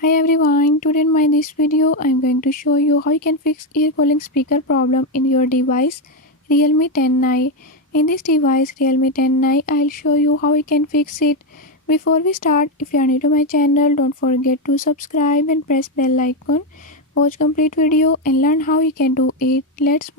Hi everyone, today in my this video I am going to show you how you can fix ear calling speaker problem in your device Realme 10i. In this device Realme 10i I'll show you how you can fix it. Before we start, if you are new to my channel, don't forget to subscribe and press bell icon. Watch complete video and learn how you can do it. Let's